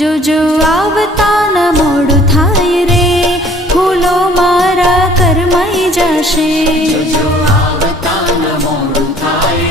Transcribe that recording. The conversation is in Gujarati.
જોજો આવતા ન મોડું થાય રે, ફૂલો મારા કરમાઈ જશે. જોજો આવતા ન મોડું થાય